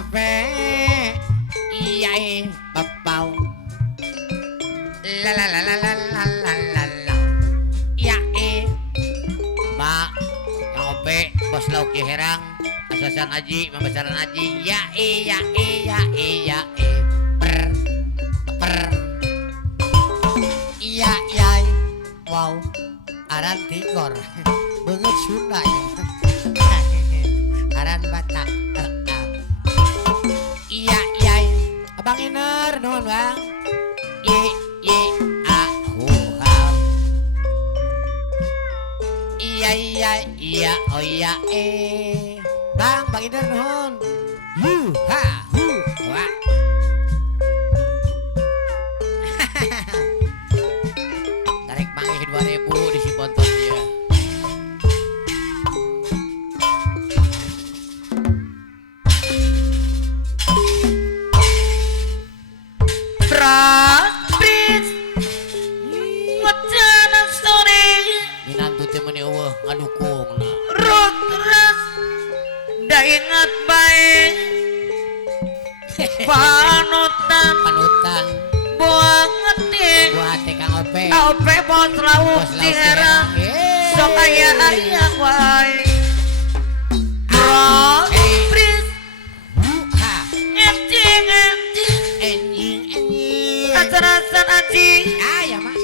Ape Iyai Bapau La la la la la la la la la Iyai Mak Kang Ope Bos Lauki Herang Asasan Aji Pembesaran Aji Iyai Per Iyai Wow Aran tingor Banget Sunda Aran Batak Abang Iner, nuhun bang. A hu ha. Iya oh iya Bang Iner nuhun. Hu ha hu wa. Tarik manggih 2000 di si Bontot dia. Ingat baik panutan buang ngetik buat Kang Ope bos lauk di herang sok ayah wae bro pris enjing kacerasan aji ya mak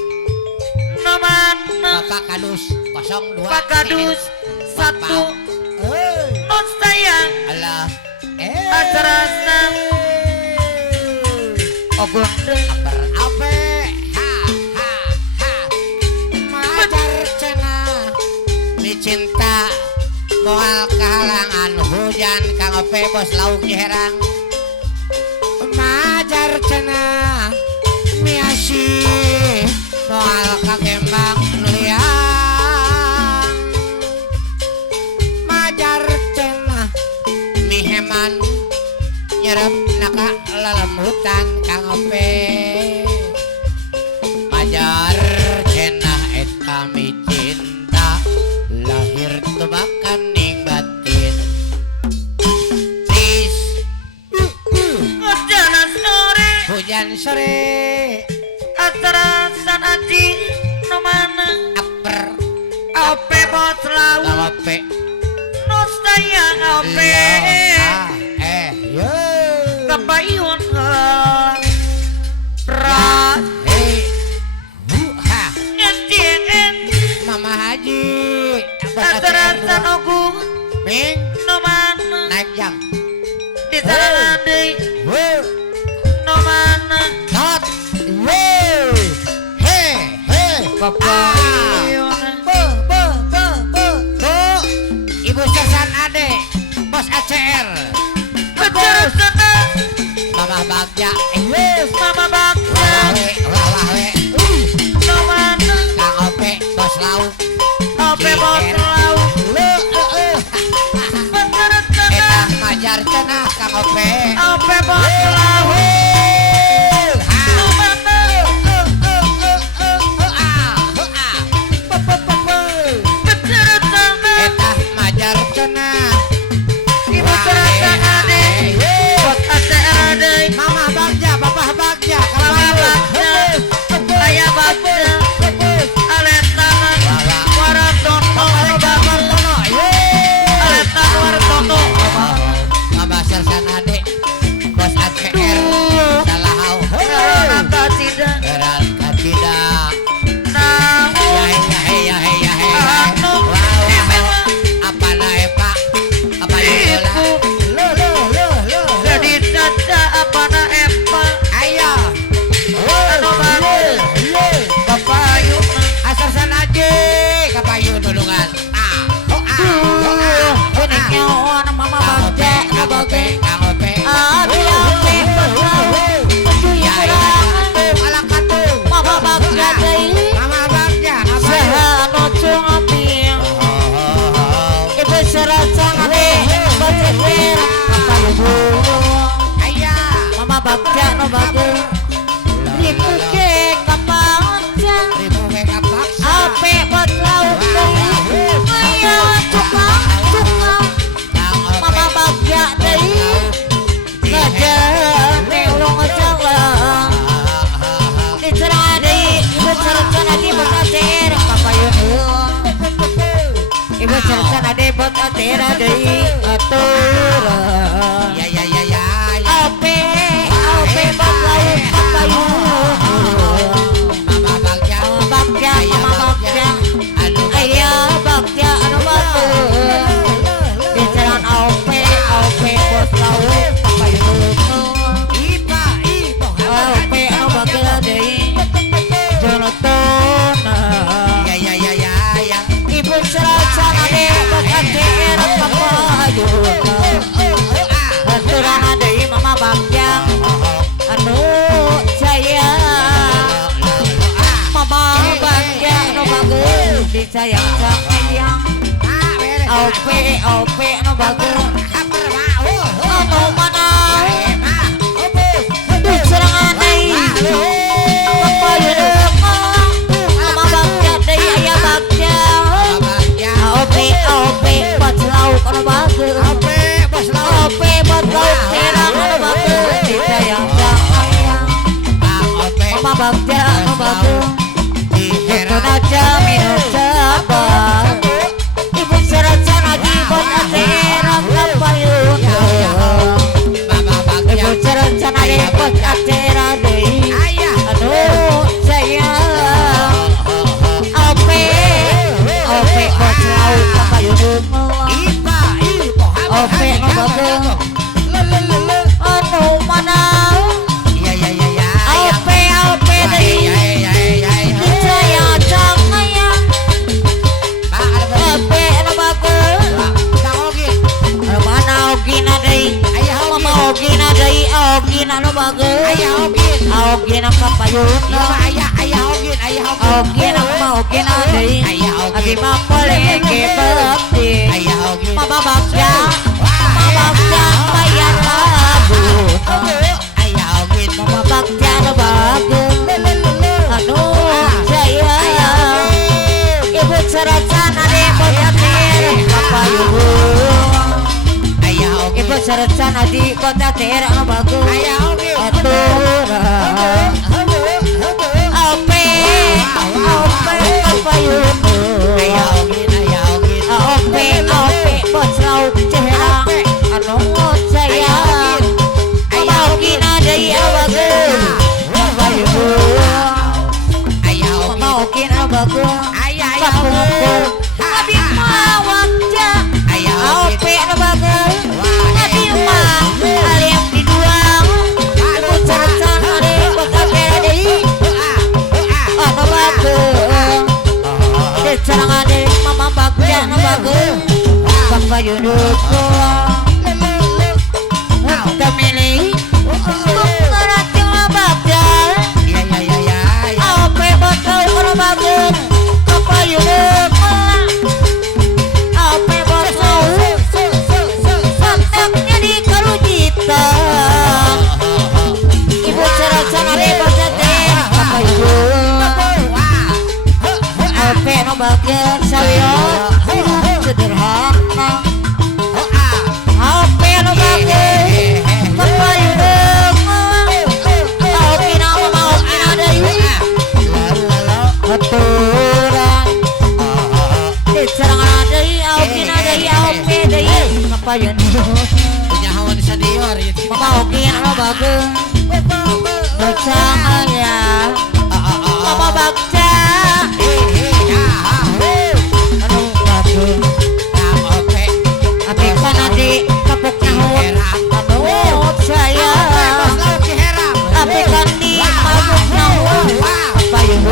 noman Bapak Kadus 02 Pak Kadus 1 non sayang Allah kacerasan ogon deh Ape ha macar cenah dicinta moal kehalangan hujan Kang Ope bos lauk Herang majar cenah miasi moal kakembang liang majar cenah miheman nyerep naka lelemutan Kang Ope majar cenah eta mi cinta lahir tebakan ning batin tis hujan sore kacerasan aji no mana aper Ope bos lauk Kang Ope no sayang Ope yo kabayun prat enjing Mama Haji kacerasan ogun Ming no mana naik jam di sana deui no mana tot he kabayun Ibu Sersan Ade Bos ACR kacerasan Mama Bagja mama baksa Wawe no mana Kang Ope Bos Lauk Ope bos lauk Eta majar cenah Kang Ope Ope bos lauk Eta majar cenah Ibu serasa ade bos ACR ade Mama Bagja Bapak Bagja mama baksa ayah baksa alentana waratono alentana waratono Mama Sersan Ade Bos ACR salah hau rangka tidak Beral tidak nah ya he anu apa na Epa apa ibu lo jadi caca apa na epa ayo anu bagus kapayu Sersan Ade kapayu dulungan uniknya orang mama bagja Kang Ope Kang Ope aduh mama bagja deui Mama Bagja saha anu cungopi ibu serasa ade bacewer kapayu bulu mama bagja no bagus ribu ke kapangja ribu mega baksa ape buat lauk deui ayo tukang Kang Ope mama bagja deui atira deui atur. Ya ya ya ya. Ope bot laut kapayun. Mama Bagja. Bagja mama bagja. Aya bagja anu batur. Bisaran ope bot laut kapayun. Ipa. Ope anu bagja deui jonotona. Ya ya ya ya. Ibu serasa ade bakatir kapayun. Aturan deui mama bagja anu sayang. Mama bagja anu bagus disayang sayang. Ope anu bagus anu mana diserangan deui kapayun. Mama bagja deui aya bagja. Ope bot laut anu bagus. Ope bot laut terang anu bagus disayang sayang. Mama bagja anu bagus. Itu aja minum sabar. Ibu seracana di bot terang kapayun. Ibu seracana di bot terang deui anu sayang. Ope bot laut kapayun. Ope anu bagus anu mana ope deui disayang sayang. Ope anu bagus anu mana ogina deui mama ogina deui ogina anu bagus ogina kapayun. Ogina mama ogina deui abi mah boleh ke bakti. Mama bagja bayar lagu. Mama bagja anu bagus anu sayang. Ibu seracana de botatir kapayun. Ibu seracana di botatir anu bagus aturan. Ope kapayun. Ope bot laut cerang anu sayang. Mama ogina deui anu bagus kapayun. Mama ogina anu bagus kapungkur. Abi mah wajah ope anu bagus. Abi mah aliam diduang. Ibu seracana de botatir deui anu bagus. Diserangan deui mama bagja anu bagus kapayun. Kita milih pengeracung bagja. Ope bot laut anu bagus kapayun. Ope bot laut santaknya di karujitan. Ibu seracana de botatir kapayun. Ope anu bagus sawios hidup sederhana. Ope anu bagus kapayun. Ogina mama ogina deui aturan. Diserangan deui ogina deui ope deui kapayun. Mama ogina anu bagus bersanganya. Mama bagja anu bagus. Abi kana di kapuk nahun anu sayang. Abi kan di kapuk nahun kapayun.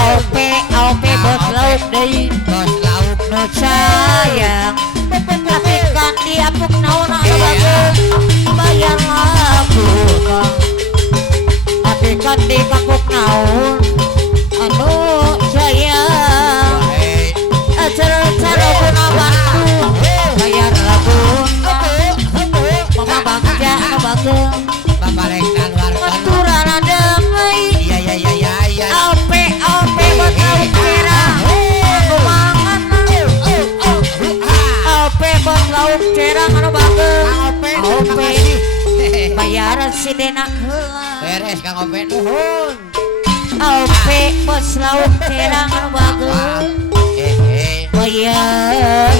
Ope bot laut deui nu sayang. Abi kan di apuk nahun anu bagus bayar lagu. Abi kan di kapuk nahun anu sayang. Cara guna bantu bayar labun. Mama bagja anu bagus aturan damai. Ope bot laut cerang anu mangan. Ope bot laut cerang anu bagus. Ope bayaran si dena heula. Beres Kang Ope nuhun. Ope bot laut cerang anu bagus. Bayar